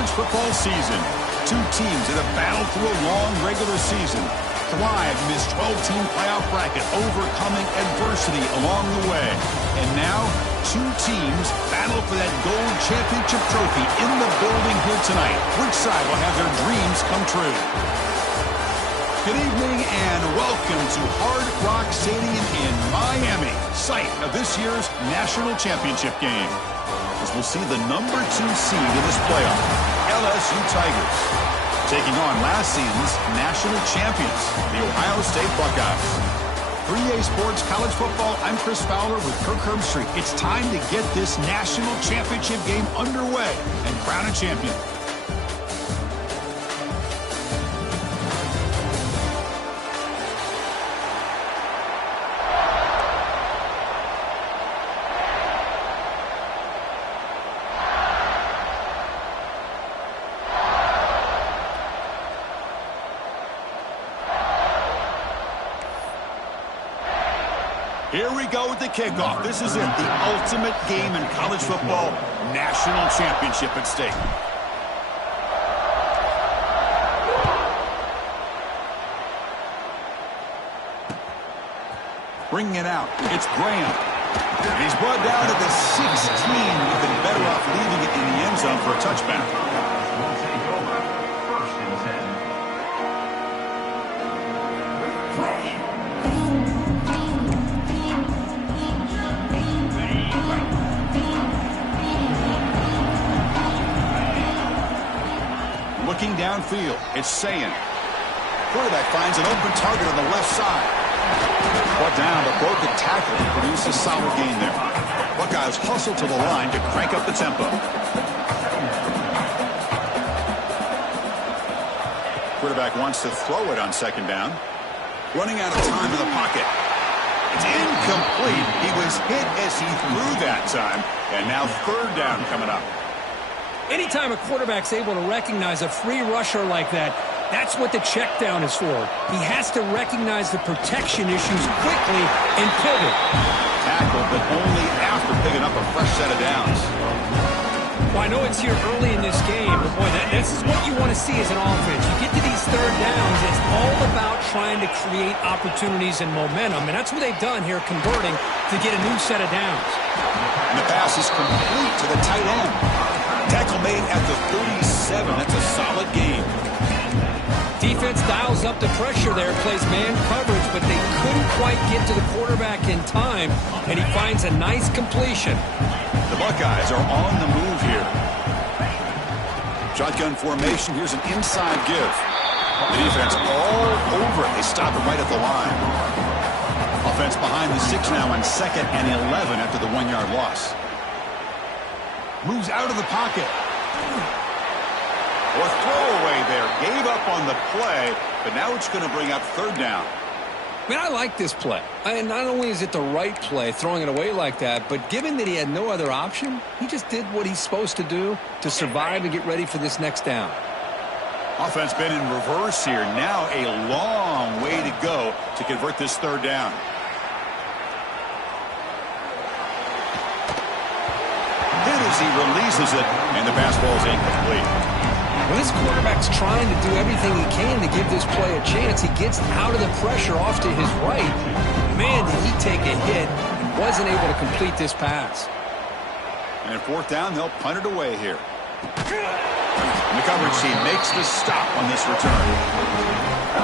college football season. Two teams that have battled through a long regular season, thrived in this 12-team playoff bracket, overcoming adversity along the way. And now, two teams battle for that gold championship trophy in the building here tonight. Which side will have their dreams come true? Good evening and welcome to Hard Rock Stadium in Miami, site of this year's national championship game. As we'll see the #2 seed in this playoff, LSU Tigers, taking on last season's national champions, the Ohio State Buckeyes. For EA Sports College Football, I'm Chris Fowler with Kirk Herbstreit. It's time to get this national championship game underway and crown a champion. Here we go with the kickoff. This is it, the ultimate game in college football, national championship at stake. Bringing it out, it's Graham. And he's brought down to the 16. You've been better off leaving it in the end zone for a touchback. Looking downfield, it's Sayin. Quarterback finds an open target on the left side. Brought down, but broke the tackle to produce a solid gain there. Buckeyes hustle to the line to crank up the tempo. Quarterback wants to throw it on second down. Running out of time in the pocket. It's incomplete. He was hit as he threw that time. And now third down coming up. Anytime a quarterback's able to recognize a free rusher like that, that's what the check down is for. He has to recognize the protection issues quickly and pivot. Tackle, but only after picking up a fresh set of downs. Well, I know it's here early in this game, but boy, this is what you want to see as an offense. You get to these third downs, it's all about trying to create opportunities and momentum, and that's what they've done here, converting to get a new set of downs. And the pass is complete to the tight end. Tackle made at the 37. That's a solid game. Defense dials up the pressure there, plays man coverage, but they couldn't quite get to the quarterback in time, and he finds a nice completion. The Buckeyes are on the move here. Shotgun formation. Here's an inside give. The defense all over it. They stop it right at the line. Offense behind the 6 now on 2nd and 11 after the 1-yard loss. Moves out of the pocket. Or throwaway there. Gave up on the play, but now it's going to bring up third down. Man, I like this play. And not only is it the right play, throwing it away like that, but given that he had no other option, he just did what he's supposed to do to survive and get ready for this next down. Offense been in reverse here. Now a long way to go to convert this third down. As he releases it, and the pass ball is incomplete. When this quarterback's trying to do everything he can to give this play a chance, he gets out of the pressure off to his right. Man, did he take a hit and wasn't able to complete this pass. And at fourth down, they'll punt it away here. And the coverage team makes the stop on this return.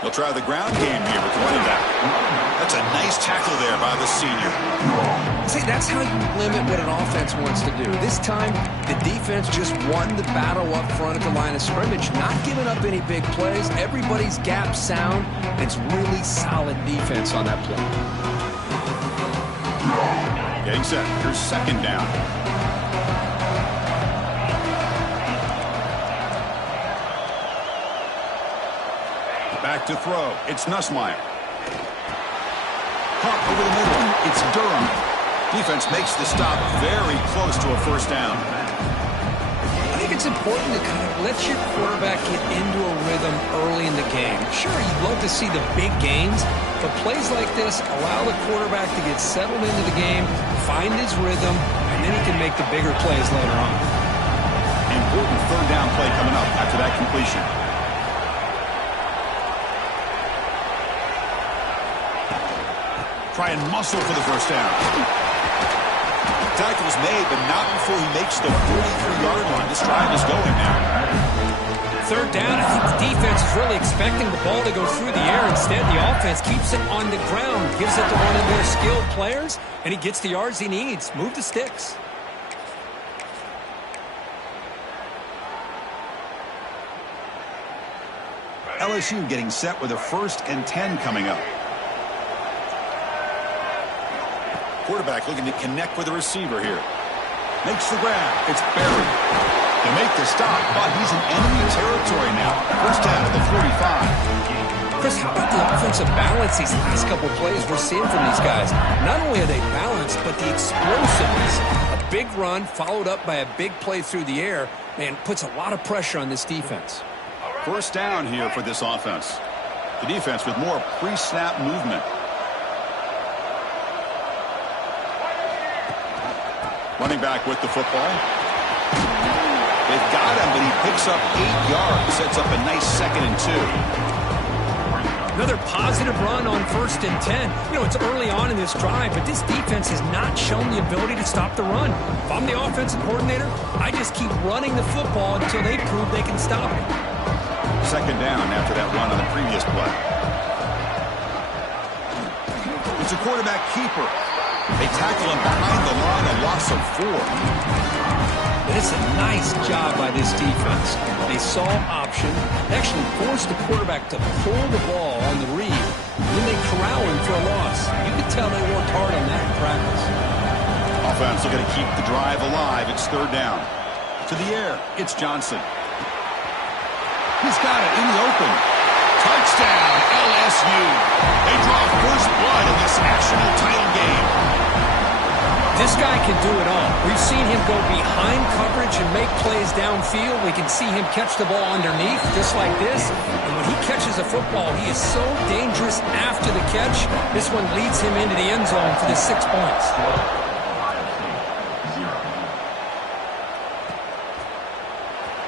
They'll try the ground game here with running back. That's a nice tackle there by the senior. See, that's how you limit what an offense wants to do. This time, the defense just won the battle up front at the line of scrimmage, not giving up any big plays. Everybody's gap sound. It's really solid defense on that play. Getting set. Here's second down. Back to throw. It's Nussmeier. Durham. Defense makes the stop very close to a first down. I think it's important to kind of let your quarterback get into a rhythm early in the game. Sure, you'd love to see the big gains, but plays like this allow the quarterback to get settled into the game, find his rhythm, and then he can make the bigger plays later on. Important third down play coming up after that completion. Try and muscle for the first down. Tackle's made, but not before he makes the 43-yard line. This drive is going now. Third down, I think the defense is really expecting the ball to go through the air. Instead, the offense keeps it on the ground, gives it to one of their skilled players, and he gets the yards he needs. Move the sticks. LSU getting set with a 1st and 10 coming up. Quarterback looking to connect with the receiver here. Makes the grab. It's buried. They make the stop, but he's in enemy territory now. First down at the 45. Chris, how about the offensive balance these last couple plays we're seeing from these guys? Not only are they balanced, but the explosiveness. A big run followed up by a big play through the air, man, puts a lot of pressure on this defense. First down here for this offense. The defense with more pre-snap movement. Running back with the football. They've got him, but he picks up 8 yards. Sets up a nice 2nd and 2. Another positive run on 1st and 10. You know, it's early on in this drive, but this defense has not shown the ability to stop the run. If I'm the offensive coordinator, I just keep running the football until they prove they can stop it. 2nd down after that run on the previous play. It's a quarterback keeper. They tackle him behind the line, a loss of 4. But it's a nice job by this defense. They saw option, actually forced the quarterback to pull the ball on the read, and then they corral him for a loss. You can tell they worked hard on that in practice. Offense looking to keep the drive alive. It's 3rd down. To the air, it's Johnson. He's got it in the open. Touchdown, LSU. They draw first blood in this national title game. This guy can do it all. We've seen him go behind coverage and make plays downfield. We can see him catch the ball underneath, just like this. And when he catches a football, he is so dangerous after the catch. This one leads him into the end zone for the 6 points.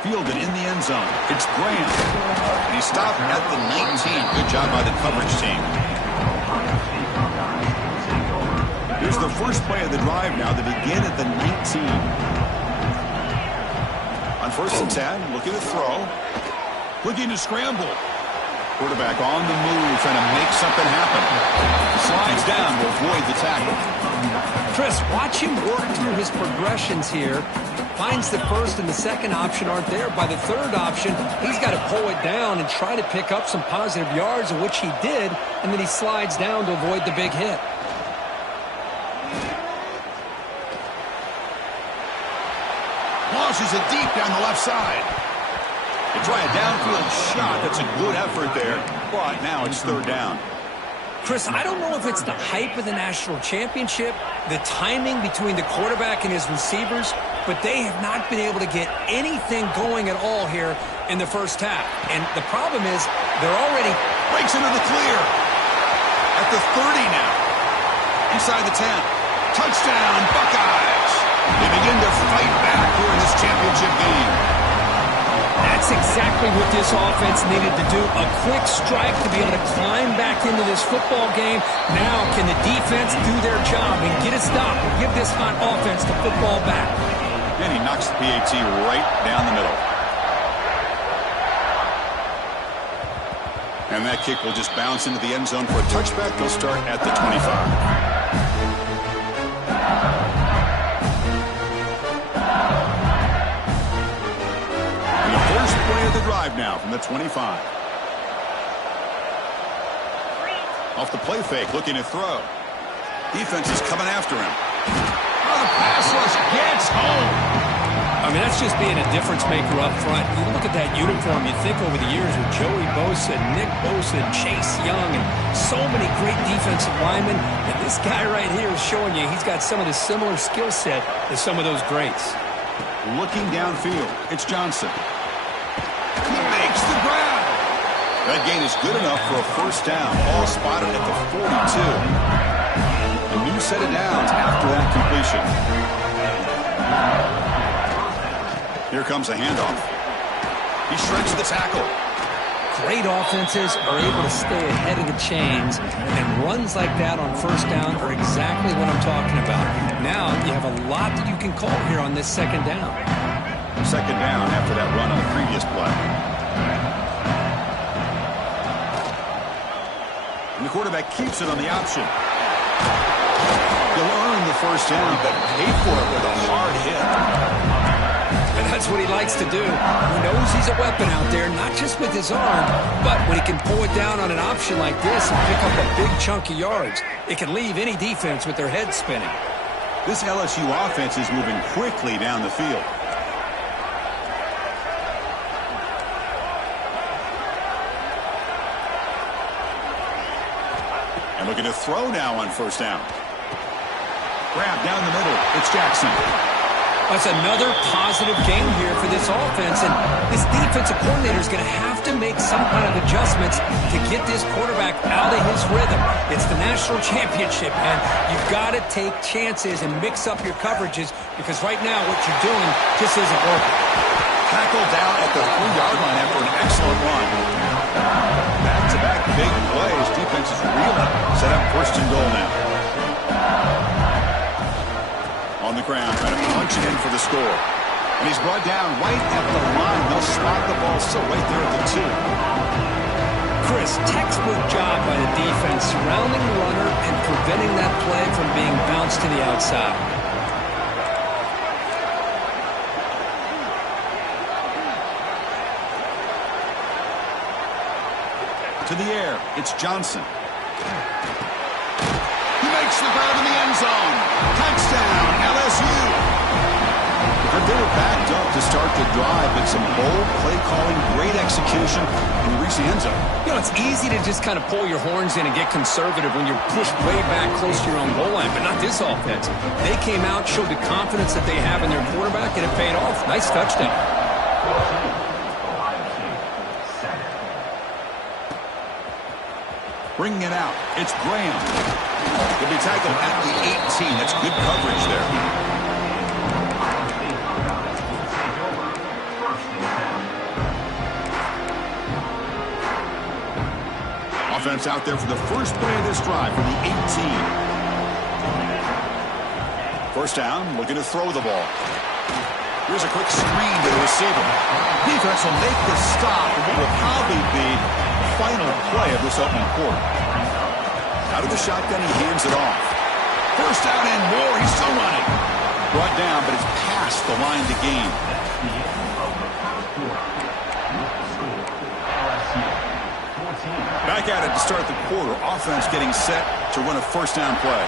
Fielded in the end zone. It's Graham. And he stopped at the 19. Good job by the coverage team. Here's the first play of the drive now to begin at the 19. On 1st and 10, looking to throw. Looking to scramble. Quarterback on the move, trying to make something happen. Slides down to avoid the tackle. Chris, watch him work through his progressions here. Finds the 1st and the 2nd option aren't there. By the 3rd option, he's got to pull it down and try to pick up some positive yards, which he did, and then he slides down to avoid the big hit. Launches it deep down the left side. They try a downfield shot. That's a good effort there, but now it's 3rd down. Chris, I don't know if it's the hype of the national championship, the timing between the quarterback and his receivers, but they have not been able to get anything going at all here in the first half. And the problem is they're already... Breaks into the clear. At the 30 now. Inside the 10. Touchdown, Buckeyes. They begin to fight back here in this championship game. That's exactly what this offense needed to do. A quick strike to be able to climb back into this football game. Now, can the defense do their job and get a stop and give this hot offense the football back? And he knocks the PAT right down the middle. And that kick will just bounce into the end zone for a touchback. They'll start at the 25. The drive now from the 25. Off the play fake, looking to throw. Defense is coming after him. Oh, the pass rush gets home. I mean, that's just being a difference maker up front. You look at that uniform, you think over the years with Joey Bosa, Nick Bosa, and Chase Young, and so many great defensive linemen. And this guy right here is showing you he's got some of the similar skill set as some of those greats. Looking downfield, it's Johnson. He makes the grab. That gain is good enough for a first down. Ball spotted at the 42. A new set of downs after that completion. Here comes a handoff. He shreds the tackle. Great offenses are able to stay ahead of the chains, and runs like that on first down are exactly what I'm talking about. Now you have a lot that you can call here on this second down. Second down after that run on the previous play. And the quarterback keeps it on the option. He'll earn the first down, but pay for it with a hard hit. And that's what he likes to do. He knows he's a weapon out there, not just with his arm, but when he can pull it down on an option like this and pick up a big chunk of yards, it can leave any defense with their head spinning. This LSU offense is moving quickly down the field. And looking to throw now on first down. Grab down the middle. It's Jackson. That's another positive game here for this offense, and this defensive coordinator is going to have to make some kind of adjustments to get this quarterback out of his rhythm. It's the national championship, man. You've got to take chances and mix up your coverages, because right now what you're doing just isn't working. Tackled down at the 3-yard line after an excellent run. Back-to-back big plays. Defense is reeling. Set up first and goal now. On the ground, trying to punch it in for the score. And he's brought down right at the line. They'll spot the ball still right there at the 2. Chris, textbook job by the defense surrounding the runner and preventing that play from being bounced to the outside. To the air, it's Johnson. He makes the grab in the end zone. Touchdown, LSU. And they were backed up to start the drive, but some bold play calling, great execution, and reach the end zone. You know, it's easy to just kind of pull your horns in and get conservative when you're pushed way back close to your own goal line, but not this offense. They came out, showed the confidence that they have in their quarterback, and it paid off. Nice touchdown. Bringing it out, it's Graham. He'll be tackled at the 18. That's good coverage there. Offense out there for the first play of this drive from the 18. First down, looking to throw the ball. Here's a quick screen to the receiver. Defense will make the stop for what will probably be the final play of this opening quarter. Out of the shotgun, he hands it off. First down and more. He's still running. Brought down, but it's past the line to gain. Back at it to start the quarter. Offense getting set to run a first down play.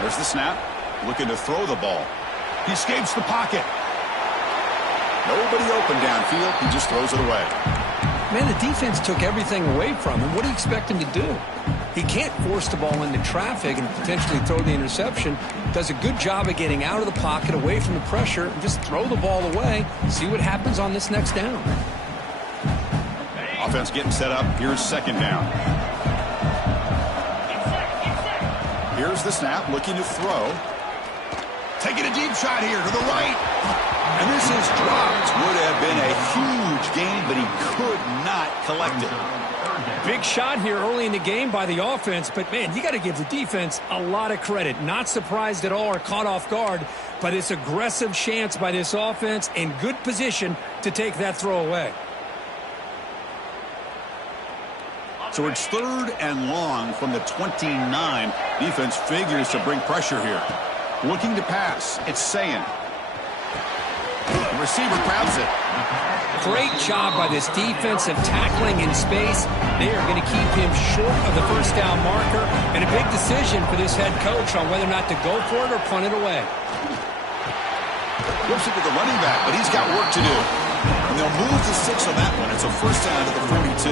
There's the snap. Looking to throw the ball. He escapes the pocket. Nobody open downfield. He just throws it away. Man, the defense took everything away from him. What do you expect him to do? He can't force the ball into traffic and potentially throw the interception. Does a good job of getting out of the pocket, away from the pressure, and just throw the ball away. See what happens on this next down. Offense getting set up. Here's second down. Here's the snap, looking to throw. Taking a deep shot here to the right. And this is dropped. Would have been a huge gain, but he could not collect it. Big shot here early in the game by the offense, but man, you got to give the defense a lot of credit. Not surprised at all or caught off guard, but it's aggressive chance by this offense in good position to take that throw away. So it's third and long from the 29. Defense figures to bring pressure here. Looking to pass. It's Sayin. The receiver grabs it. Great job by this defensive tackling in space. They are going to keep him short of the first down marker, and a big decision for this head coach on whether or not to go for it or punt it away. Flips it to the running back, but he's got work to do. And they'll move to 6 on that one. It's a first down to the 42.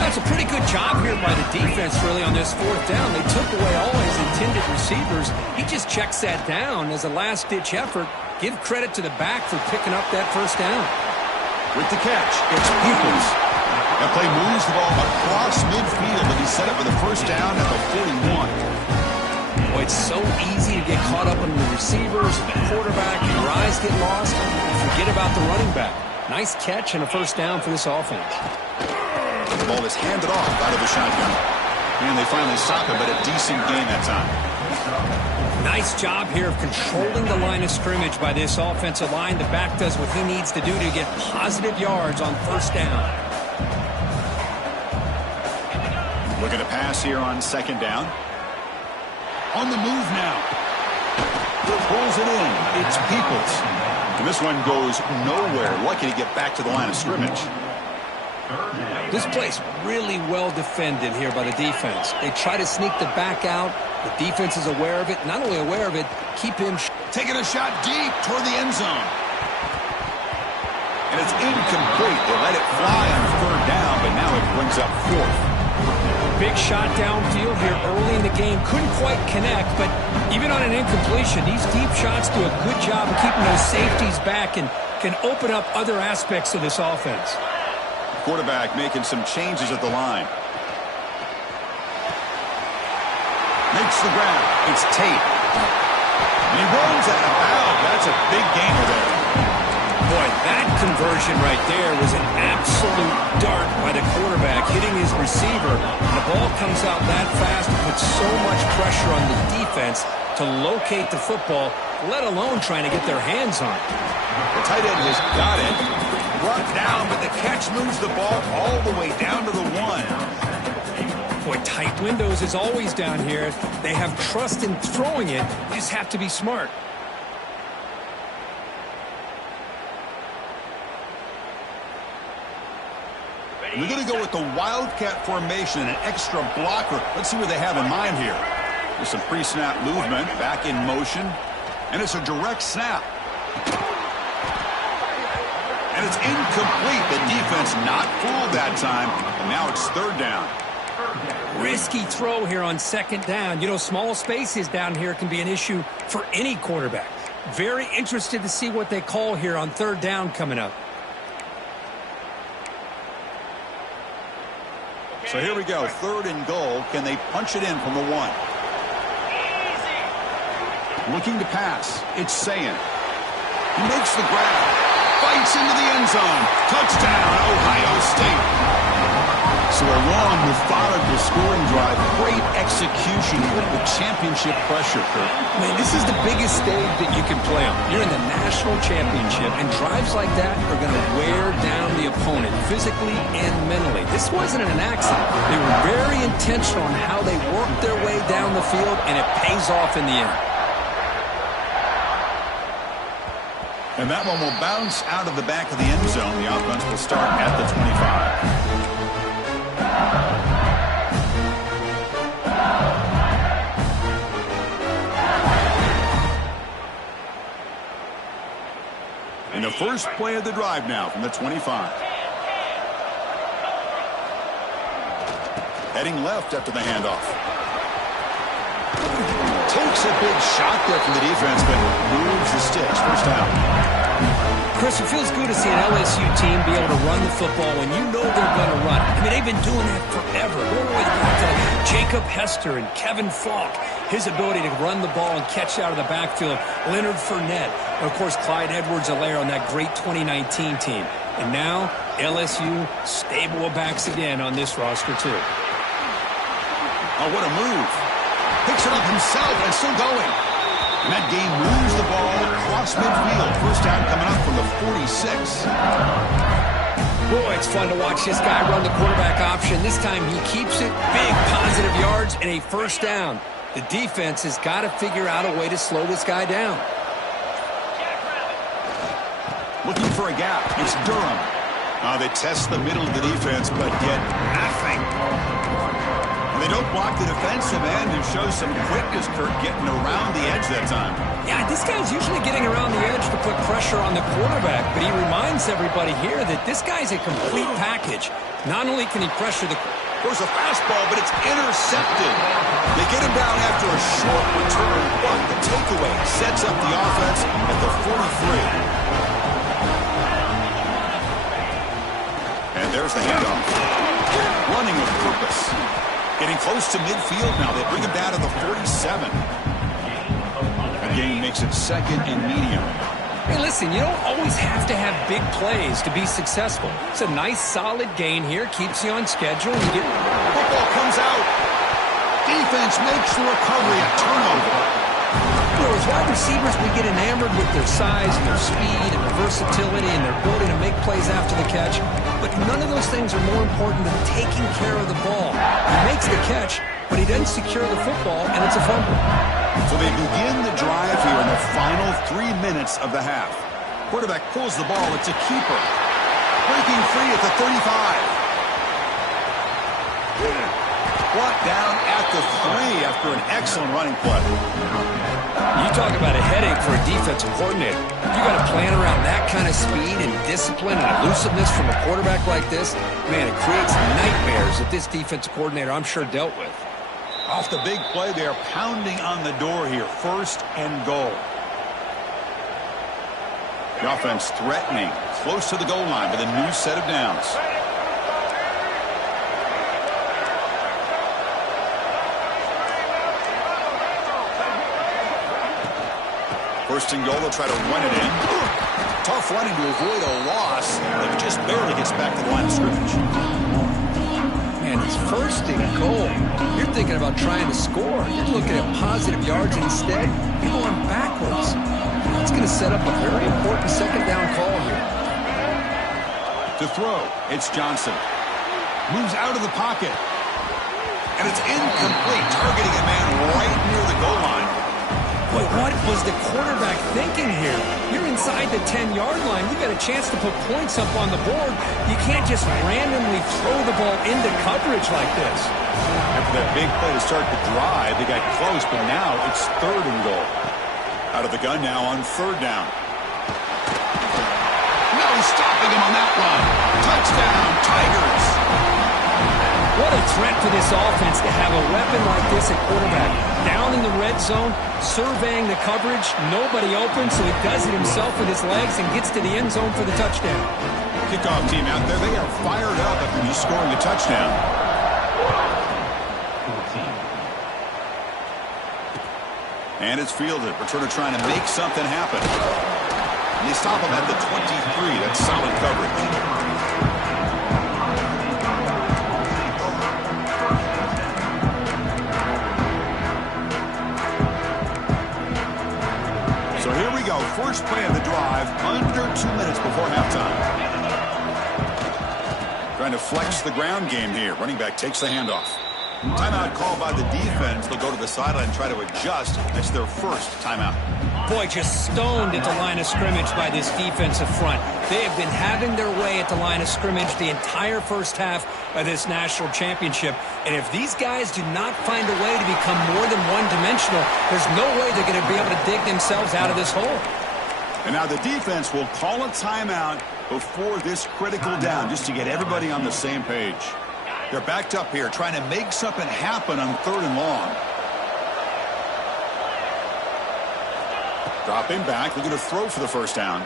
That's a pretty good job here by the defense, really, on this 4th down. They took away all his intended receivers. He just checks that down as a last-ditch effort. Give credit to the back for picking up that first down. With the catch, it's Peoples. That play moves the ball across midfield, and he set up with a first down at the 41. Boy, it's so easy to get caught up in the receivers, the quarterback, and your eyes get lost. Forget about the running back. Nice catch and a first down for this offense. The ball is handed off out of the shotgun. And they finally stop it, but a decent gain that time. Nice job here of controlling the line of scrimmage by this offensive line. The back does what he needs to do to get positive yards on first down. Look at the pass here on 2nd down. On the move now. Pulls it in. It's Peoples. And this one goes nowhere. Lucky to get back to the line of scrimmage. This play's really well defended here by the defense. They try to sneak the back out. The defense is aware of it. Not only aware of it, keep him taking a shot deep toward the end zone. And it's incomplete. They let it fly on 3rd down, but now it brings up 4th. Big shot downfield here early in the game. Couldn't quite connect, but even on an incompletion, these deep shots do a good job of keeping those safeties back and can open up other aspects of this offense. Quarterback making some changes at the line. Makes the grab. It's Tate. And he runs out of bounds. That's a big gainer there. Boy, that conversion right there was an absolute dart by the quarterback, hitting his receiver. The ball comes out that fast and puts so much pressure on the defense to locate the football, let alone trying to get their hands on it. The tight end has got it. Brought down, but the catch moves the ball all the way down to the 1. Boy, tight windows is always down here. They have trust in throwing it. You just have to be smart. We're going to go with the Wildcat formation, an extra blocker. Let's see what they have in mind here. There's some pre-snap movement, back in motion, and it's a direct snap. And it's incomplete. The defense not fooled that time, and now it's 3rd down. Risky throw here on 2nd down. You know, small spaces down here can be an issue for any quarterback. Very interested to see what they call here on 3rd down coming up. So here we go, 3rd and goal. Can they punch it in from the 1? Looking to pass. It's Sayin. He makes the grab. Fights into the end zone. Touchdown, Ohio State. So a long, methodical scoring drive. Great execution with championship pressure, Kurt. Man, this is the biggest stage that you can play on. You're in the national championship, and drives like that are going to wear down the opponent physically and mentally. This wasn't an accident. They were very intentional on how they worked their way down the field, and it pays off in the end. And that one will bounce out of the back of the end zone. The offense will start at the 25. And the first play of the drive now from the 25. Heading left after the handoff. Takes a big shot there from the defense, but moves the sticks. First down. Chris, it feels good to see an LSU team be able to run the football when you know they're going to run. I mean, they've been doing that forever. Going all the way back to Jacob Hester and Kevin Falk. His ability to run the ball and catch out of the backfield. Leonard Fournette. And, of course, Clyde Edwards-Helaire on that great 2019 team. And now, LSU stable of backs again on this roster, too. Oh, what a move. Picks it up himself and still going. And that game moves the ball across midfield. First down coming up from the 46. Boy, it's fun to watch this guy run the quarterback option. This time he keeps it. Big positive yards and a first down. The defense has got to figure out a way to slow this guy down. Looking for a gap. It's Durham. They test the middle of the defense, but get nothing. And they don't block block the defensive end and shows some quickness, Kurt, getting around the edge that time. Yeah, this guy's usually getting around the edge to put pressure on the quarterback, but he reminds everybody here that this guy's a complete package. Not only can he pressure the... There's a fastball, but it's intercepted. They get him down after a short return, but the takeaway sets up the offense at the 43. And there's the handoff. Running with purpose. Getting close to midfield now. They bring him down to the 47. The gain makes it second and medium. Hey, listen, you don't always have to have big plays to be successful. It's a nice, solid gain here. Keeps you on schedule. And you get... Football comes out. Defense makes the recovery. A turnover. You know, as wide receivers, we get enamored with their size and their speed and their versatility and their ability to make plays after the catch. But none of those things are more important than taking care of the ball. He makes the catch, but he doesn't secure the football, and it's a fumble. So they begin the drive here in the final 3 minutes of the half. Quarterback pulls the ball. It's a keeper. Breaking free at the 35. Brought down at the 3 after an excellent running play. You talk about a headache for a defensive coordinator. You got to plan around that kind of speed and discipline and elusiveness from a quarterback like this. Man, it creates nightmares that this defensive coordinator, I'm sure, dealt with. Off the big play, they are pounding on the door here. 1st and goal. The offense threatening, close to the goal line with a new set of downs. First and goal, they'll try to run it in. Tough running to avoid a loss. He just barely gets back to the line of scrimmage. Man, it's 1st and goal. You're thinking about trying to score. You're looking at positive yards, and instead, you're going backwards. That's going to set up a very important 2nd down call here. To throw, it's Johnson. Moves out of the pocket. And it's incomplete, targeting a man right near the goal line. But what was the quarterback thinking here? You're inside the 10-yard line. You got a chance to put points up on the board. You can't just randomly throw the ball into coverage like this. After that big play to start the drive, they got close, but now it's 3rd and goal. Out of the gun now on 3rd down. No stopping him on that run. Touchdown, Tigers. What a threat for this offense to have a weapon like this at quarterback. Down in the red zone, surveying the coverage, nobody open, so he does it himself with his legs and gets to the end zone for the touchdown. Kickoff team out there, they are fired up after just scoring a touchdown. And it's fielded. Returner trying to make something happen. And they stop him at the 23. That's solid coverage. So here we go. First play of the drive, under 2 minutes before halftime. Trying to flex the ground game here. Running back takes the handoff. Timeout called by the defense. They'll go to the sideline and try to adjust. That's their first timeout. Boy, just stoned at the line of scrimmage by this defensive front. They have been having their way at the line of scrimmage the entire first half of this national championship. And if these guys do not find a way to become more than one-dimensional, there's no way they're going to be able to dig themselves out of this hole. And now the defense will call a timeout before this critical down, just to get everybody on the same page. They're backed up here, trying to make something happen on 3rd and long. Dropping back, looking to throw for the first down.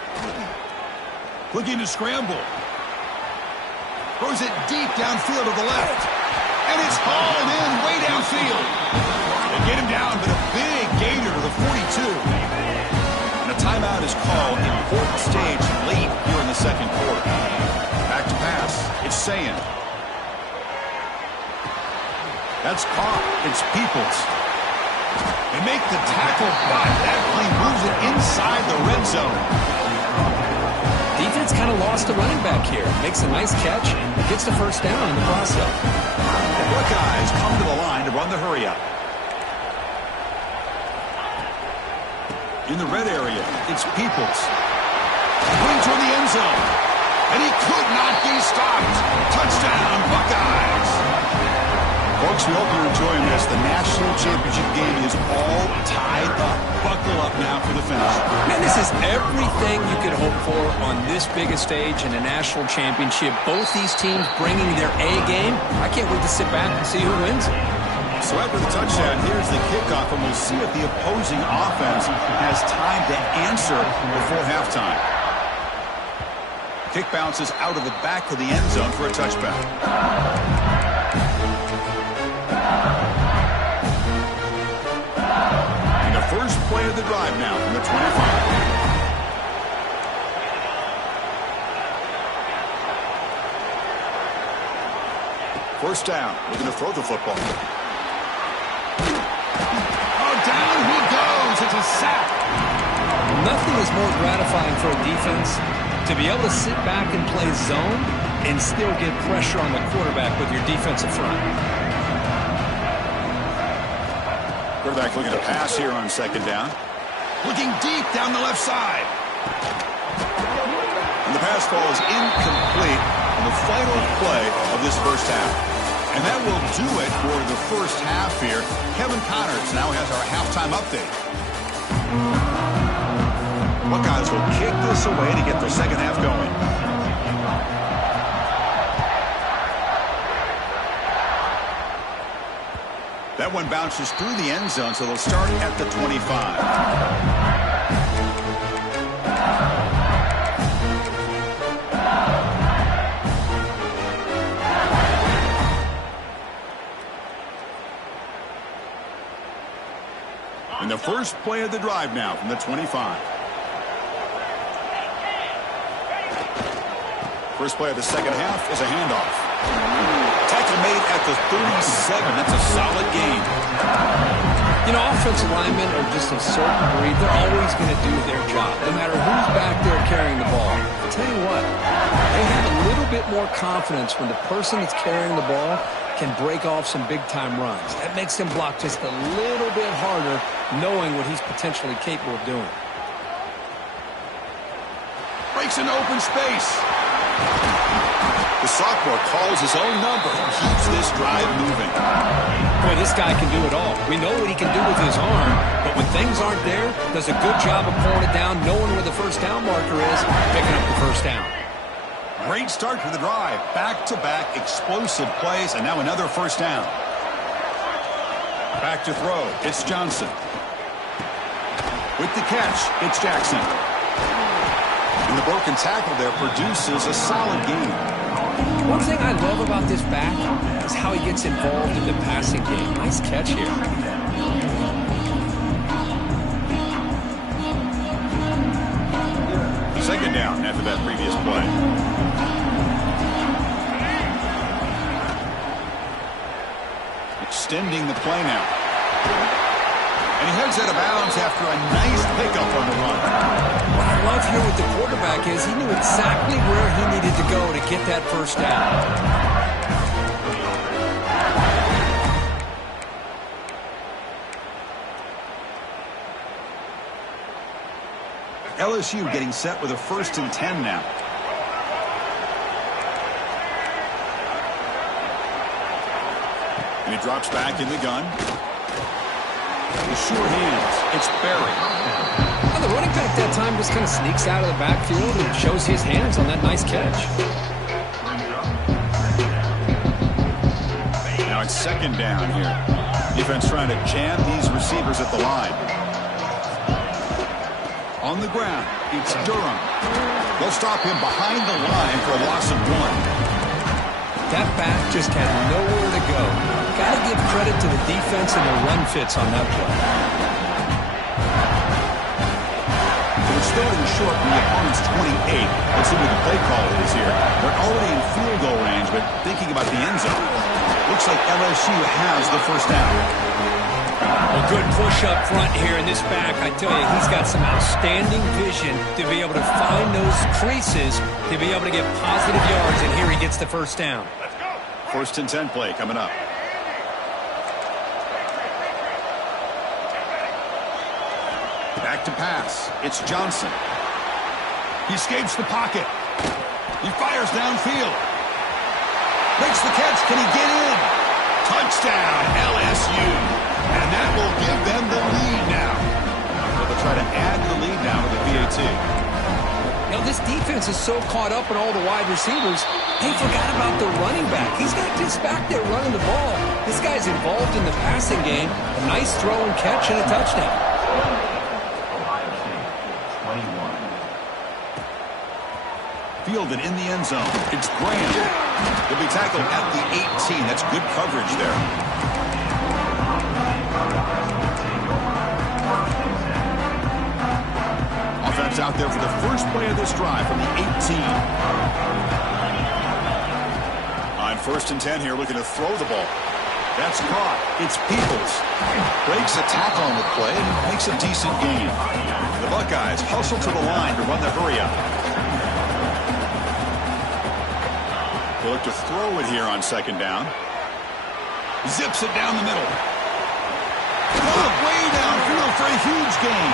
Looking to scramble. Throws it deep downfield to the left. And it's hauled in way downfield. They get him down, but a big gainer to the 42. And a timeout is called. Important stage late here in the 2nd quarter. Back to pass. It's Sayin. That's caught. It's Peoples. They make the tackle, but that play moves it inside the red zone. Defense kind of lost a running back here. Makes a nice catch. Gets the first down in the process. The Buckeyes come to the line to run the hurry-up. In the red area, it's Peoples. Going toward the end zone. And he could not be stopped. Touchdown, Buckeyes. Folks, we hope you're enjoying this. The national championship game is all tied up. Buckle up now for the finish. Man, this is everything you could hope for on this biggest stage in a national championship. Both these teams bringing their A game. I can't wait to sit back and see who wins it. So after the touchdown, here's the kickoff, and we'll see if the opposing offense has time to answer before halftime. Kick bounces out of the back of the end zone for a touchback. And the first play of the drive now from the 25. First down, looking to throw the football. Oh, down he goes. It's a sack. Nothing is more gratifying for a defense to be able to sit back and play zone and still get pressure on the quarterback with your defensive front. Quarterback looking to pass here on second down. Looking deep down the left side. And the pass ball is incomplete on the final play of this first half. And that will do it for the first half here. Kevin Connors now has our halftime update. Buckeyes will kick this away to get the second half going. That one bounces through the end zone, so they'll start at the 25. And the first play of the drive now from the 25. First play of the second half is a handoff. Tackle made at the 37. That's a solid gain. You know, offensive linemen are just a certain breed. They're always going to do their job, no matter who's back there carrying the ball. I'll tell you what, they have a little bit more confidence when the person that's carrying the ball can break off some big-time runs. That makes them block just a little bit harder, knowing what he's potentially capable of doing. Breaks into open space. The sophomore calls his own number and keeps this drive moving. Boy, this guy can do it all. We know what he can do with his arm, but when things aren't there, does a good job of pulling it down, knowing where the first down marker is, picking up the first down. Great start to the drive. Back-to-back explosive plays, and now another first down. Back to throw. It's Johnson. With the catch, it's Jackson. And the broken tackle there produces a solid gain. One thing I love about this back is how he gets involved in the passing game. Nice catch here. Second down after that previous play. Extending the play now. And he heads out of bounds after a nice pickup on the run. What I love here with the quarterback is he knew exactly where he needed to go to get that first down. LSU getting set with a 1st and 10 now. And he drops back in the gun. With sure hands, it's Barry. Well, the running back that time just kind of sneaks out of the backfield and shows his hands on that nice catch. Now it's second down here. Defense trying to jam these receivers at the line. On the ground, it's Durham. They'll stop him behind the line for a loss of 1. That back just had nowhere to go. Got to give credit to the defense and the run fits on that play. So it's starting short from the opponent's 28. Let's see what the play call is here. They're already in field goal range, but thinking about the end zone. Looks like LSU has the first down. A good push up front here in this back. I tell you, he's got some outstanding vision to be able to find those creases, to be able to get positive yards, and here he gets the first down. Let's go. 1st and 10 play coming up. Back to pass. It's Johnson. He escapes the pocket. He fires downfield. Makes the catch. Can he get in? Touchdown, LSU. And that will give them the lead now. They'll try to add to the lead now with the PAT. You know, this defense is so caught up in all the wide receivers, they forgot about the running back. He's not just back there running the ball. This guy's involved in the passing game. A nice throw and catch and a touchdown. Fielded in the end zone. It's Graham. He'll be tackled at the 18. That's good coverage there. Offense out there for the first play of this drive from the 18. On 1st and 10 here, looking to throw the ball. That's caught. It's Peoples. Breaks a tackle on the play and makes a decent gain. The Buckeyes hustle to the line to run the hurry-up. They look to throw it here on 2nd down. Zips it down the middle. Way downfield for a huge gain.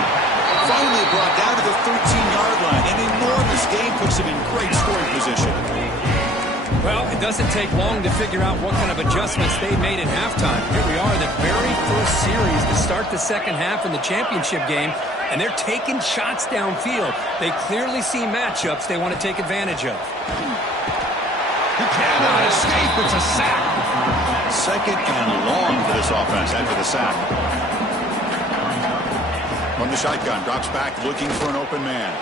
Finally brought down to the 13-yard line. An enormous gain puts him in great scoring position. Well, it doesn't take long to figure out what kind of adjustments they made at halftime. Here we are, the very first series to start the second half in the championship game, and they're taking shots downfield. They clearly see matchups they want to take advantage of. He cannot escape. It's a sack. 2nd and long for this offense after the sack. From the shotgun, drops back looking for an open man.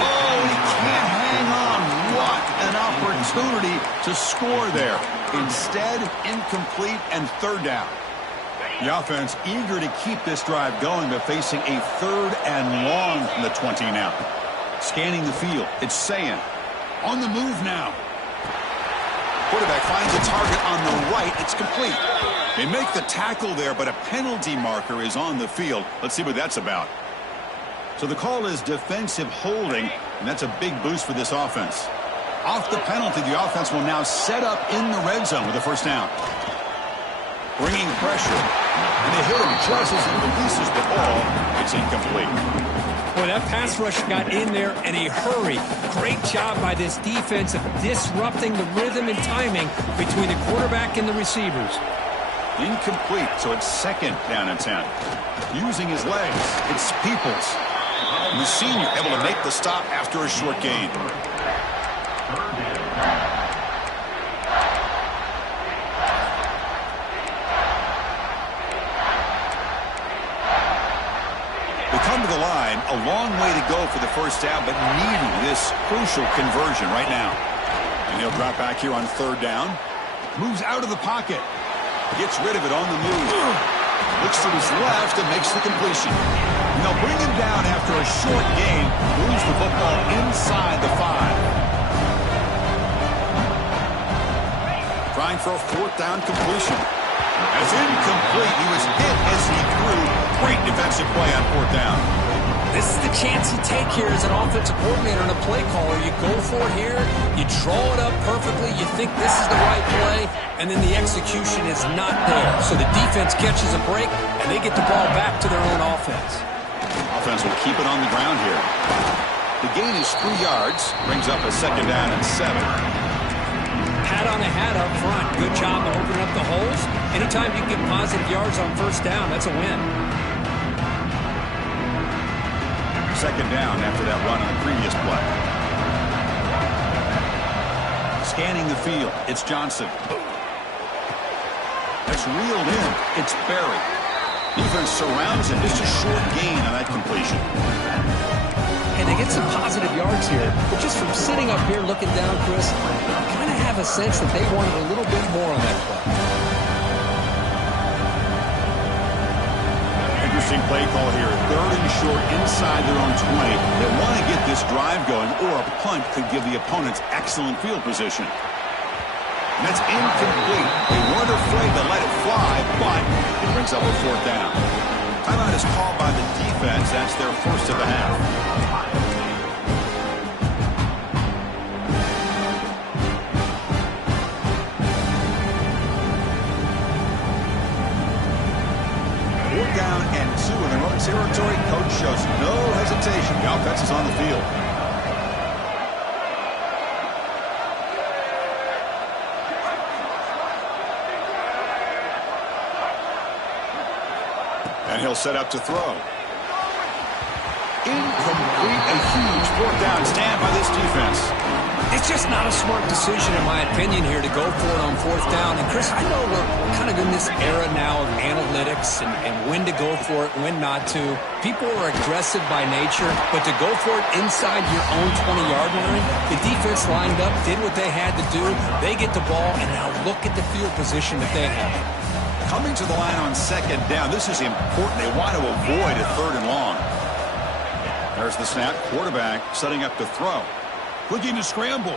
Oh, he can't hang on. What an opportunity to score there. Instead, incomplete and 3rd down. The offense eager to keep this drive going, but facing a 3rd and long from the 20 now. Scanning the field, it's Sayan. On the move now. Quarterback finds a target on the right. It's complete. They make the tackle there, but a penalty marker is on the field. Let's see what that's about. So the call is defensive holding, and that's a big boost for this offense. Off the penalty, the offense will now set up in the red zone with a 1st down. Bringing pressure. And they hit him just as he releases the ball. It's incomplete. Boy, that pass rush got in there in a hurry. Great job by this defense of disrupting the rhythm and timing between the quarterback and the receivers. Incomplete, so it's 2nd down and 10. Using his legs, it's Peoples. And the senior able to make the stop after a short gain. Come to the line, a long way to go for the 1st down, but needing this crucial conversion right now. And he'll drop back here on 3rd down. Moves out of the pocket. Gets rid of it on the move. Looks to his left and makes the completion. And they'll bring him down after a short gain. Moves the football inside the 5. Trying for a 4th down completion. As incomplete, he was hit as he threw. Great defensive play on 4th down. This is the chance you take here as an offensive coordinator and a play caller. You go for it here, you draw it up perfectly, you think this is the right play, and then the execution is not there. So the defense catches a break, and they get the ball back to their own offense. Offense will keep it on the ground here. The gain is 3 yards, brings up a 2nd down and 7. Hat on a hat up front. Good job of opening up the holes. Anytime you get positive yards on 1st down, that's a win. 2nd down after that run on the previous play. Scanning the field, it's Johnson. That's reeled in. It's Barry. Defense surrounds him. Just a short gain on that completion. And they get some positive yards here. But just from sitting up here looking down, Chris, kind of have a sense that they wanted a little bit more on that play. Interesting play call here. 3rd and short inside their own 20. They want to get this drive going, or a punt could give the opponents excellent field position. And that's incomplete. They weren't afraid to let it fly, but it brings up a 4th down. Timeout is called by the defense. That's their 1st of the half. Down and 2 in their own territory. Coach shows no hesitation. The offense is on the field. And he'll set up to throw. Incomplete. A huge fourth down stand by this defense. It's just not a smart decision, in my opinion, here to go for it on fourth down. And, Chris, I know we're kind of in this era now of analytics and when to go for it, when not to. People are aggressive by nature, but to go for it inside your own 20-yard line, the defense lined up, did what they had to do. They get the ball, and now look at the field position that they have. Coming to the line on second down, this is important. They want to avoid a third and long. There's the snap. Quarterback setting up to throw. Looking to scramble.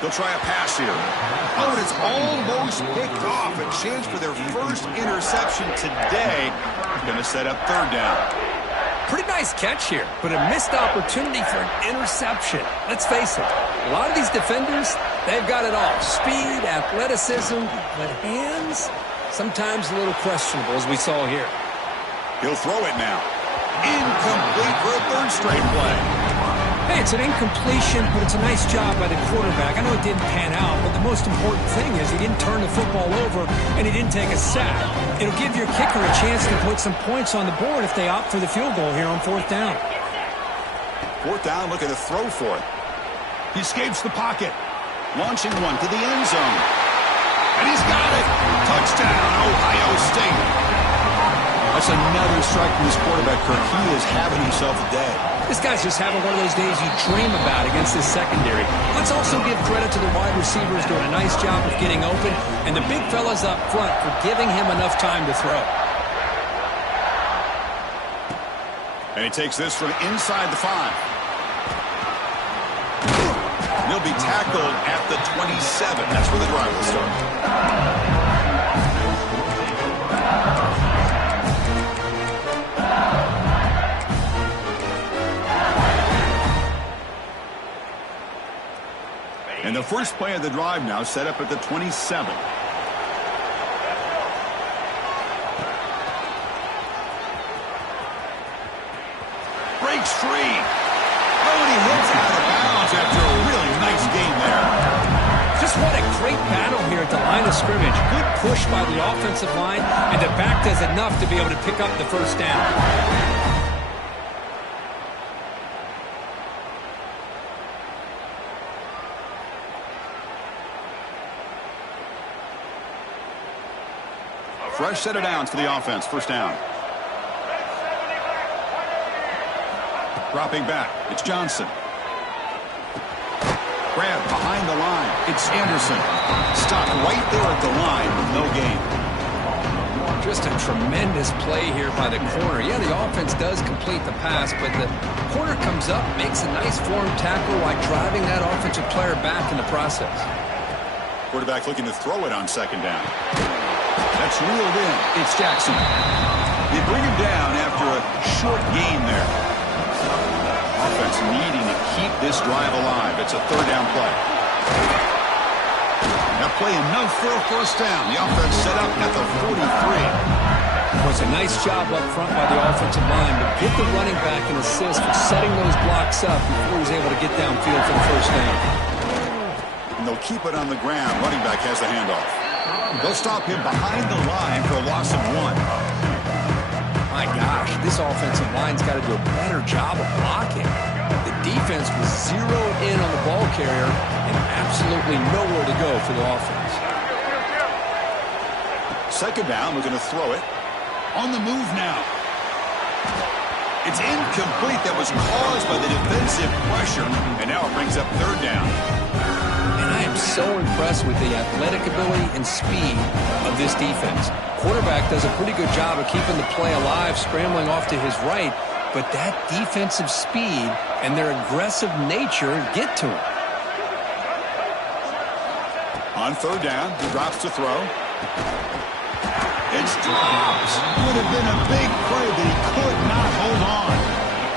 They'll try a pass here. Oh, and it's almost picked off. A chance for their first interception today. Going to set up third down. Pretty nice catch here, but a missed opportunity for an interception. Let's face it, a lot of these defenders, they've got it all. Speed, athleticism, but hands, sometimes a little questionable, as we saw here. He'll throw it now. Incomplete for a third straight play. Hey, it's an incompletion, but it's a nice job by the quarterback. I know it didn't pan out, but the most important thing is he didn't turn the football over and he didn't take a sack. It'll give your kicker a chance to put some points on the board if they opt for the field goal here on fourth down. Fourth down, looking to throw for it. He escapes the pocket. Launching one to the end zone. And he's got it. Touchdown, Ohio State. That's another strike from this quarterback, Kirk. He is having himself a day. This guy's just having one of those days you dream about against this secondary. Let's also give credit to the wide receivers doing a nice job of getting open, and the big fellas up front for giving him enough time to throw. And he takes this from inside the 5. He'll be tackled at the 27. That's where the drive will start. And the first play of the drive now set up at the 27. Breaks free. Oh, and he hits out of bounds after a really nice game there. Just what a great battle here at the line of scrimmage. Good push by the offensive line, and the back does enough to be able to pick up the first down. Fresh set of downs for the offense. First down. Dropping back. It's Johnson. Grab behind the line. It's Anderson. Stopped right there at the line with no gain. Just a tremendous play here by the corner. Yeah, the offense does complete the pass, but the corner comes up, makes a nice form tackle while driving that offensive player back in the process. Quarterback looking to throw it on second down. That's reeled in. It's Jackson. They bring him down after a short gain there. Offense needing to keep this drive alive. It's a third down play. That play enough for a first down. The offense set up at the 43. It was a nice job up front by the offensive line, but get the running back an assist for setting those blocks up before he was able to get downfield for the first down. And they'll keep it on the ground. Running back has the handoff. They'll stop him behind the line for a loss of 1. My gosh, this offensive line's got to do a better job of blocking. The defense was zeroed in on the ball carrier and absolutely nowhere to go for the offense. Second down, we're going to throw it. On the move now. It's incomplete. That was caused by the defensive pressure, and now it brings up third down. I am so impressed with the athletic ability and speed of this defense. Quarterback does a pretty good job of keeping the play alive, scrambling off to his right, but that defensive speed and their aggressive nature get to him. On third down, he drops to throw. It's drops. Would have been a big play, but he could not hold on.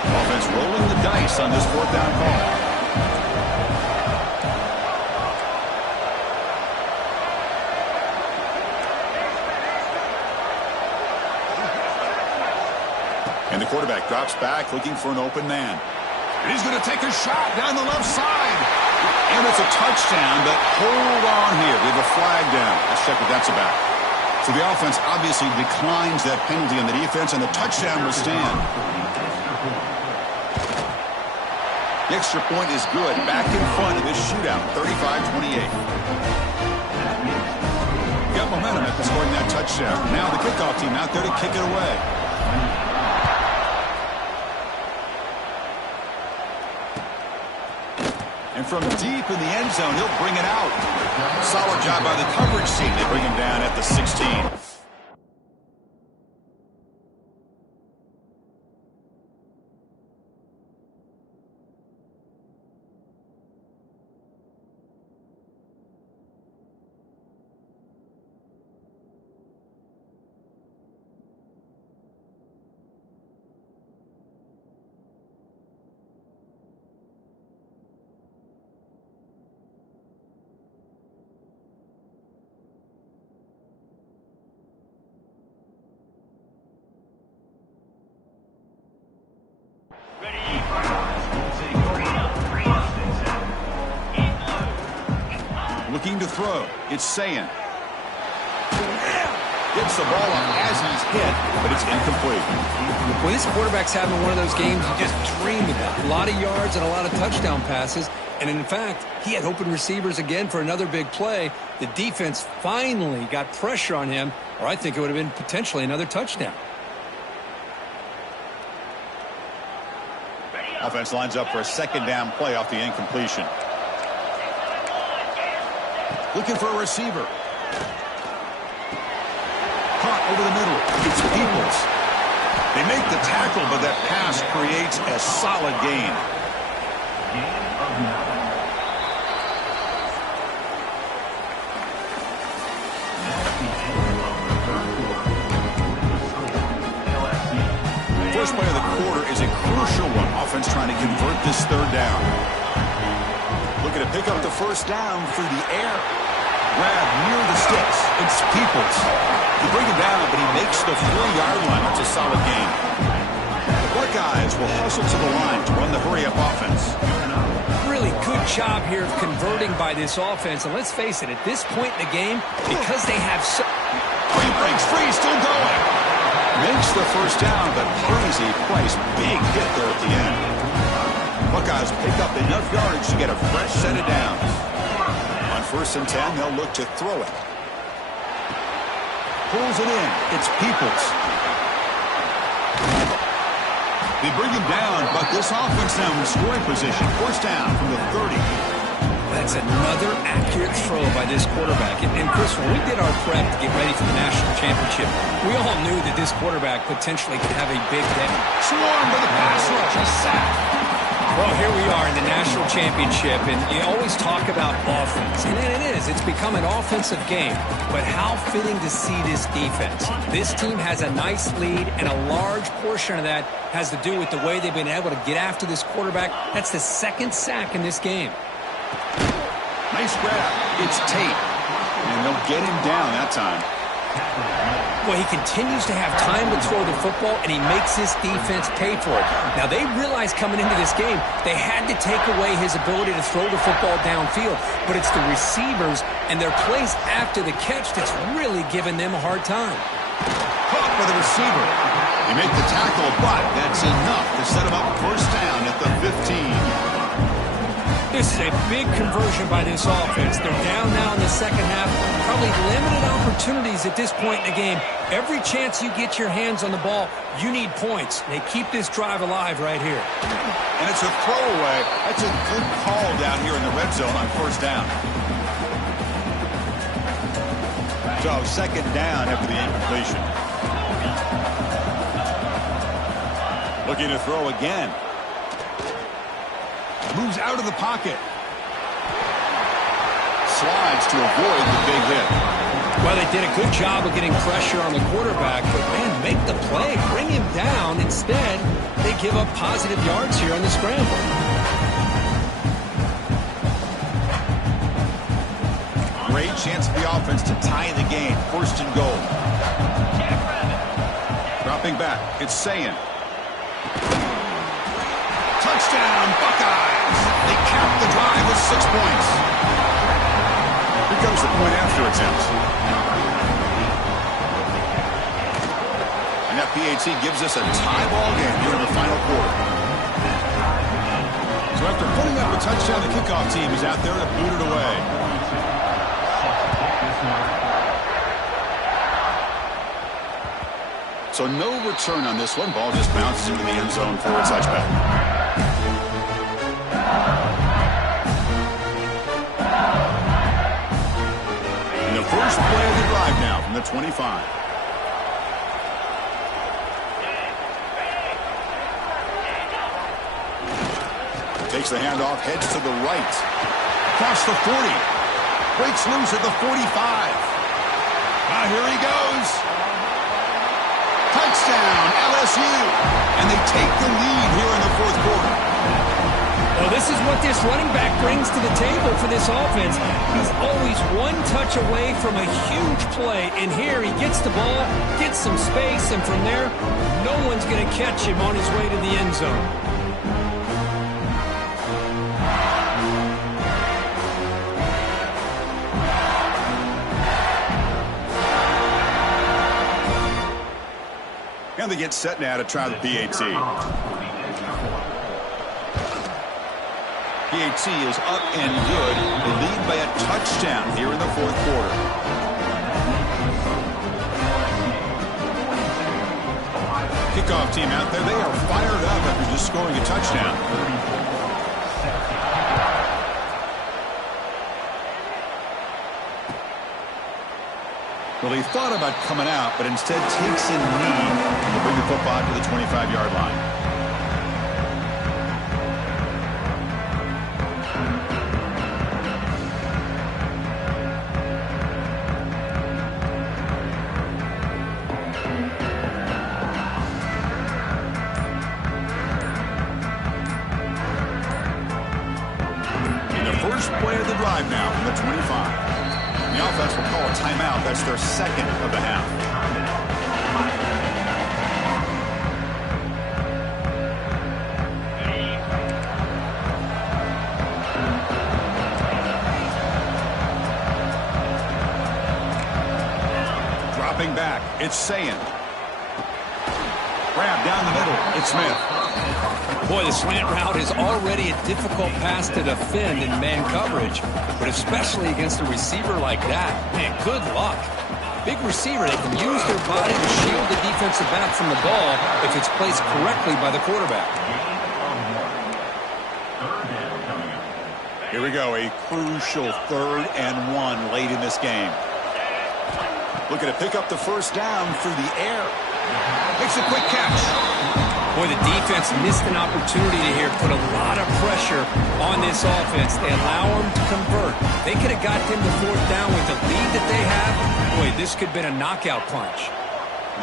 Offense rolling the dice on this fourth down call. And the quarterback drops back, looking for an open man. And he's going to take a shot down the left side. And it's a touchdown, but hold on here. We have a flag down. Let's check what that's about. So the offense obviously declines that penalty on the defense, and the touchdown will stand. The extra point is good. Back in front of this shootout, 35-28. Got momentum after scoring that touchdown. Now the kickoff team out there to kick it away. And from deep in the end zone, he'll bring it out. Solid job by the coverage team. They bring him down at the 16. Looking to throw. It's Sayin. Gets the ball up as he's hit, but it's incomplete. When this quarterback's having one of those games you just dream about. A lot of yards and a lot of touchdown passes. And in fact, he had open receivers again for another big play. The defense finally got pressure on him, or I think it would have been potentially another touchdown. Offense lines up for a second down play off the incompletion. Looking for a receiver. Caught over the middle. It's Peoples. They make the tackle, but that pass creates a solid gain. First play of the quarter is a crucial one. Offense trying to convert this third down. Looking to pick up the first down through the air. Grab near the sticks. It's Peoples. They bring him down, but he makes the 4-yard line. That's a solid gain. The Buckeyes will hustle to the line to run the hurry-up offense. Really good job here of converting by this offense. And let's face it, at this point in the game, because they have so... Oh, he breaks free, still going. Makes the first down, but pays a price. Big hit there at the end. Buckeyes pick up enough yardage to get a fresh set of downs. On 1st and 10, they'll look to throw it. Pulls it in. It's Peoples. They bring him down, but this offense now in scoring position. First down from the 30. That's another accurate throw by this quarterback. And Chris, when we did our prep to get ready for the national championship, we all knew that this quarterback potentially could have a big day. Swarmed by the pass rush. A sack. Well, here we are in the national championship, and you always talk about offense. And it is. It's become an offensive game. But how fitting to see this defense. This team has a nice lead, and a large portion of that has to do with the way they've been able to get after this quarterback. That's the second sack in this game. Nice grab. It's Tate. And they'll get him down that time. Well, he continues to have time to throw the football, and he makes this defense pay for it. Now, they realized coming into this game they had to take away his ability to throw the football downfield, but it's the receivers and their plays after the catch that's really giving them a hard time. Caught by the receiver. They make the tackle, but that's enough to set him up first down at the 15. This is a big conversion by this offense. They're down now in the second half. Probably limited opportunities at this point in the game. Every chance you get your hands on the ball, you need points. They keep this drive alive right here. And it's a throwaway. That's a good call down here in the red zone on first down. So second down after the incompletion. Looking to throw again. Moves out of the pocket. Slides to avoid the big hit. Well, they did a good job of getting pressure on the quarterback, but, man, make the play, bring him down. Instead, they give up positive yards here on the scramble. Great chance for the offense to tie the game. First and goal. Dropping back. It's Sayin. Touchdown, Buckeyes! They cap the drive with 6 points. Here comes the point after attempt. PAT gives us a tie ball game here in the final quarter. So after putting up a touchdown, the kickoff team is out there to boot it away. So no return on this one. Ball just bounces into the end zone for a touchback. And the first play of the drive now from the 25. Takes the handoff, heads to the right. Across the 40. Breaks loose at the 45. Now here he goes. Touchdown, LSU. And they take the lead here in the fourth quarter. Well, this is what this running back brings to the table for this offense. He's always one touch away from a huge play. And here he gets the ball, gets some space, and from there, no one's going to catch him on his way to the end zone. And they get set now to try the PAT. PAT is up and good. They lead by a touchdown here in the fourth quarter. Kickoff team out there. They are fired up after just scoring a touchdown. Well, he thought about coming out, but instead takes a knee to bring the football to the 25-yard line. And the first play of the drive now from the 25. The offense will call a timeout. That's their second of the half. Dropping back, it's Sayin. Grab down the middle, it's Smith. Boy, the slant route is already a difficult pass to defend in man coverage, but especially against a receiver like that. Man, good luck. Big receiver, they can use their body to shield the defensive back from the ball if it's placed correctly by the quarterback. Here we go, a crucial 3rd and 1 late in this game. Looking to pick up the first down through the air. Makes a quick catch. Boy, the defense missed an opportunity to here put a lot of pressure on this offense. They allow them to convert. They could have got them to 4th down with the lead that they have. Boy, this could have been a knockout punch.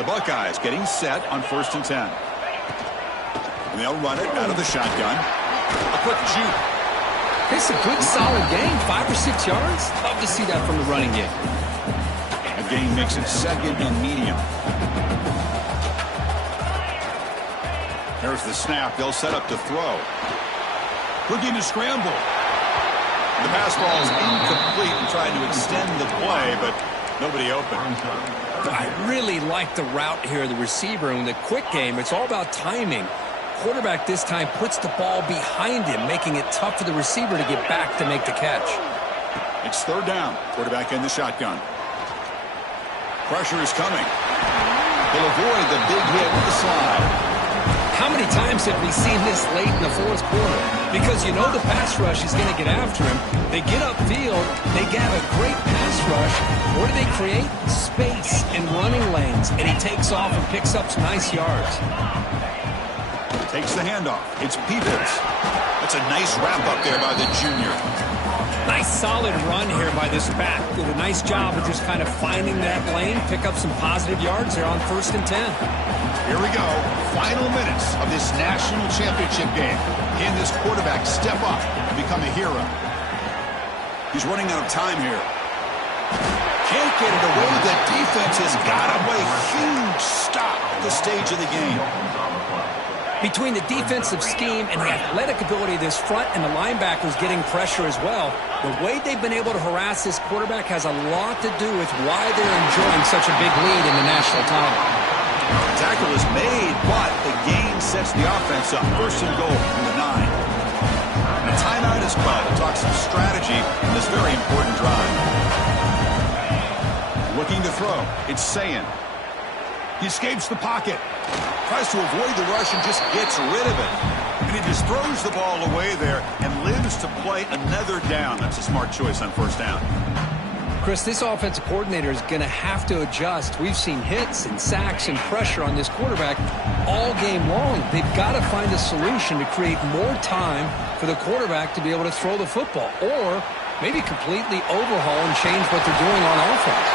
The Buckeyes getting set on 1st and 10. And they'll run it out of the shotgun. A quick juke. It's a good, solid game. 5 or 6 yards. Love to see that from the running game. The game makes it 2nd and medium. There's the snap. They'll set up to throw. Looking to scramble. The pass ball is incomplete and trying to extend the play, but nobody open. I really like the route here, the receiver. And in the quick game, it's all about timing. Quarterback this time puts the ball behind him, making it tough for the receiver to get back to make the catch. It's 3rd down. Quarterback in the shotgun. Pressure is coming. He'll avoid the big hit with the slide. How many times have we seen this late in the fourth quarter? Because you know the pass rush is going to get after him. They get upfield. They have a great pass rush. What do they create? Space and running lanes. And he takes off and picks up some nice yards. Takes the handoff. It's Peebles. That's a nice wrap up there by the junior. Nice solid run here by this back. Did a nice job of just kind of finding that lane, pick up some positive yards there on 1st and 10. Here we go. Final minutes of this national championship game. Can this quarterback step up and become a hero? He's running out of time here. Can't get it away. The defense has got him. What a huge stop at this stage of the game. Between the defensive scheme and the athletic ability of this front and the linebackers getting pressure as well, the way they've been able to harass this quarterback has a lot to do with why they're enjoying such a big lead in the national title. Tackle is made, but the gain sets the offense up. First and goal from the 9. And a timeout is called to talk some strategy in this very important drive. Looking to throw. It's Sayin. He escapes the pocket. Tries to avoid the rush and just gets rid of it. And he just throws the ball away there and lives to play another down. That's a smart choice on first down. Chris, this offensive coordinator is going to have to adjust. We've seen hits and sacks and pressure on this quarterback all game long. They've got to find a solution to create more time for the quarterback to be able to throw the football, or maybe completely overhaul and change what they're doing on offense.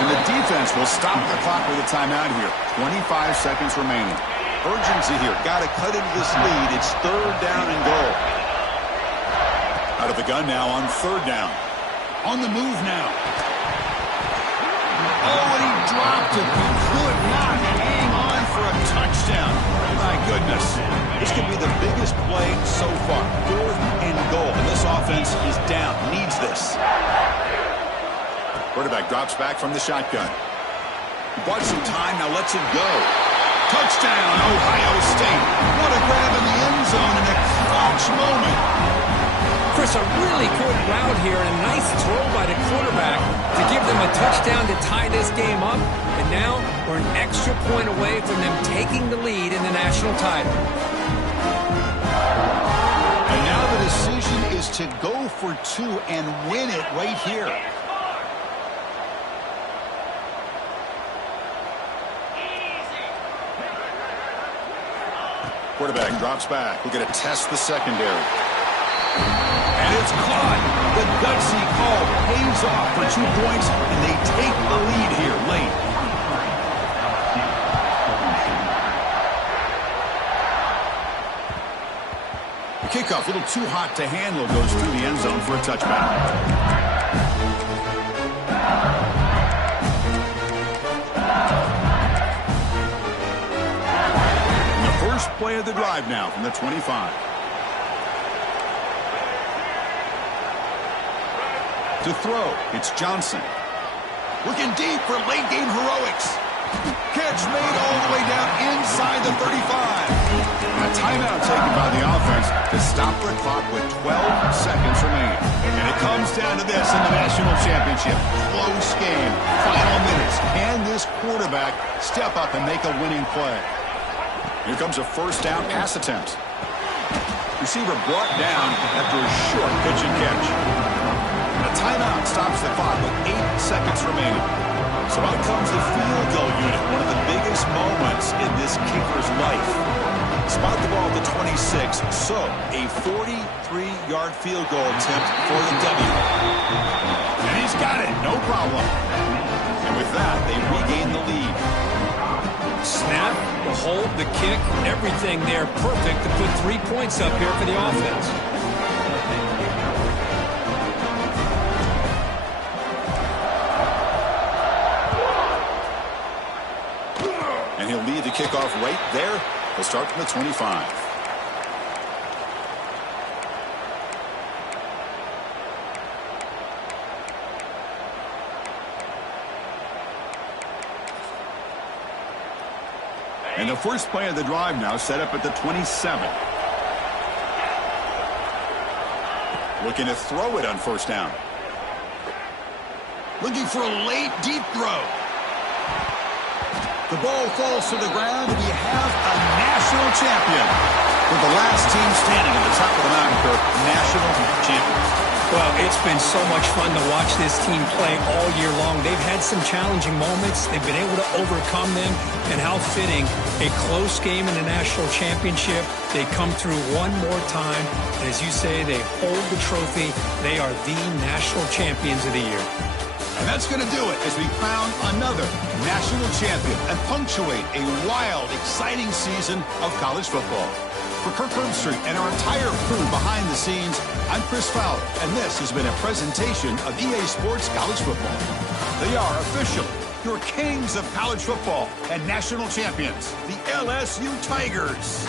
And the defense will stop the clock with a timeout here. 25 seconds remaining. Urgency here. Got to cut into this lead. It's third down and goal. Out of the gun now on third down. On the move now. Oh, and he dropped it. He could not hang on for a touchdown. My goodness. This could be the biggest play so far. Fourth and goal. And this offense is down. Needs this. Quarterback drops back from the shotgun. Bought some time, now lets it go. Touchdown, Ohio State. What a grab in the end zone in a clutch moment. Chris, a really good route here and a nice throw by the quarterback to give them a touchdown to tie this game up. And now we're an extra point away from them taking the lead in the national title. And now the decision is to go for 2 and win it right here. Quarterback drops back. We're going to test the secondary. And it's caught. The gutsy call pays off for 2 points, and they take the lead here late. The kickoff, a little too hot to handle, goes through the end zone for a touchback. First play of the drive now from the 25. To throw, it's Johnson. Looking deep for late game heroics. Catch made all the way down inside the 35. A timeout taken by the offense to stop the clock with 12 seconds remaining. And it comes down to this in the national championship. Close game, final minutes. Can this quarterback step up and make a winning play? Here comes a first down pass attempt. Receiver brought down after a short pitch and catch. A timeout stops the clock with 8 seconds remaining. So out comes the field goal unit, one of the biggest moments in this kicker's life. Spot the ball at the 26, so a 43-yard field goal attempt for the W. And he's got it, no problem. And with that, they regain the lead. Snap, the hold, the kick, everything there perfect to put 3 points up here for the offense. And he'll lead the kickoff right there. He'll start from the 25. And the first play of the drive now set up at the 27. Looking to throw it on first down. Looking for a late deep throw. The ball falls to the ground, and we have a national champion. With the last team standing at the top of the mountain for national champions. Well, it's been so much fun to watch this team play all year long. They've had some challenging moments. They've been able to overcome them. And how fitting, a close game in the national championship. They come through one more time. And as you say, they hold the trophy. They are the national champions of the year. And that's going to do it as we crown another national champion and punctuate a wild, exciting season of college football. For Kirk Herbstreit and our entire crew behind the scenes, I'm Chris Fowler, and this has been a presentation of EA Sports College Football. They are officially your kings of college football and national champions, the LSU Tigers.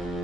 it.